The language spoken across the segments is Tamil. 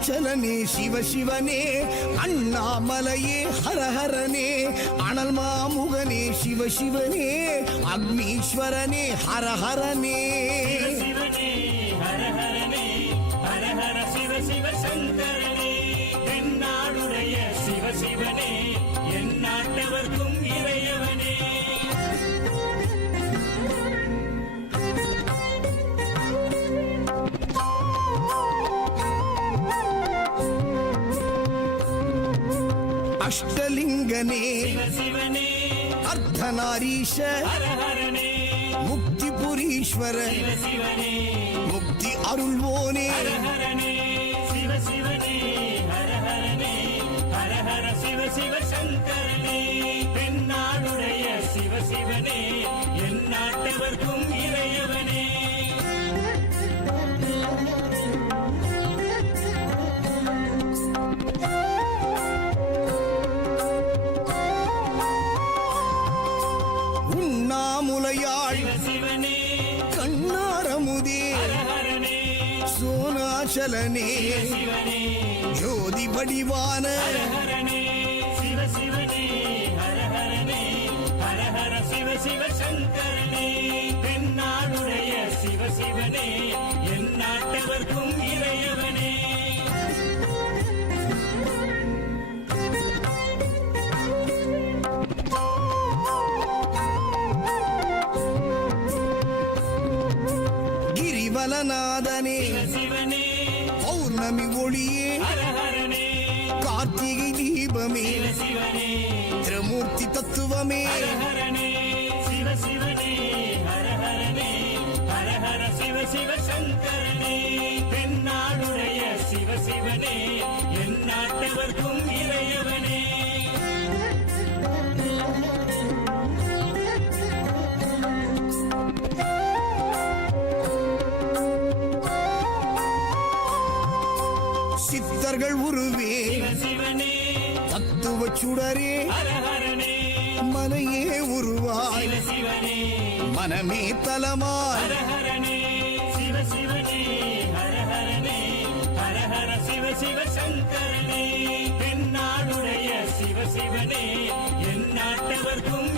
அருணாச்சலனே சிவ சிவனே அண்ணாமலையே ஹரஹரனே அனல் மாமுகனே சிவ சிவனே அக்னீஸ்வரனே ஹரஹரனே. சிவ சிவ சங்கரனே தென்னாடுடைய சிவ சிவனே அஷ்டலிங்கனே. அர்த்தநாரீஷ. சிவ சிவனே முக்தி அருள்வோனே சிவ சிவ சங்கரனே. தென்னாடுடைய சிவ சிவனே என் நாட்டவர்க்கும் சிவனே கண்ணாரமுதே. சோனாச்சலனே. ஜோதி வடிவான சிவ சிவ சங்கரனே. தென்னாடுடைய சிவ சிவனே. என் நாட்டவர்க்கும் கிரிவலநாதனே சிவ சிவனே பௌர்ணமி ஒளியே. கார்த்திகை தீபமே. திருமூர்த்தி தத்துவமே. சிவ சங்கரனே. தென்னாடுடைய சிவ சிவனே என் நாட்டவர்க்கும் சித்தர்கள் உருவே. தத்துவ சுடரே. மலையே உருவாய். மனமே தலமாய். சிவ சங்கரனே தென்னாடுடைய சிவ சிவனே என் நாட்டவர்க்கும்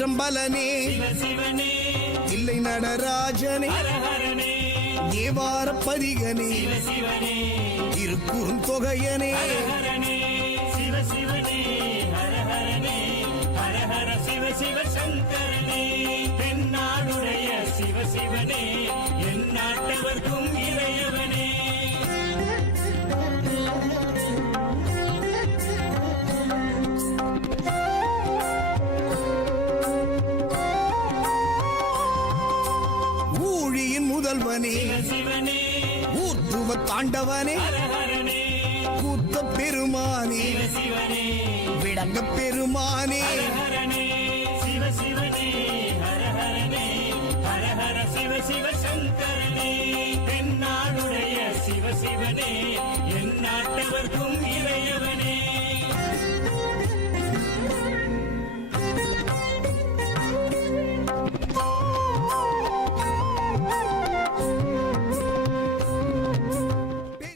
திருச்சிற்றம்பலனே சிவ சிவனே நடராஜனே. தேவார பதிகனே. சிவ தொகையனே. சிவ சிவ சங்கரனே பெண்ணாளுடைய சிவ சிவனே ஊழியின் முதல்வனே. ஊர்த்துவ தாண்டவனே. கூத்த பெருமானே. விடங்க பெருமானே. சிவ சங்கரனே. தென்னாடுடைய சிவனே. என் நாட்டவர்க்கும் இறையவனே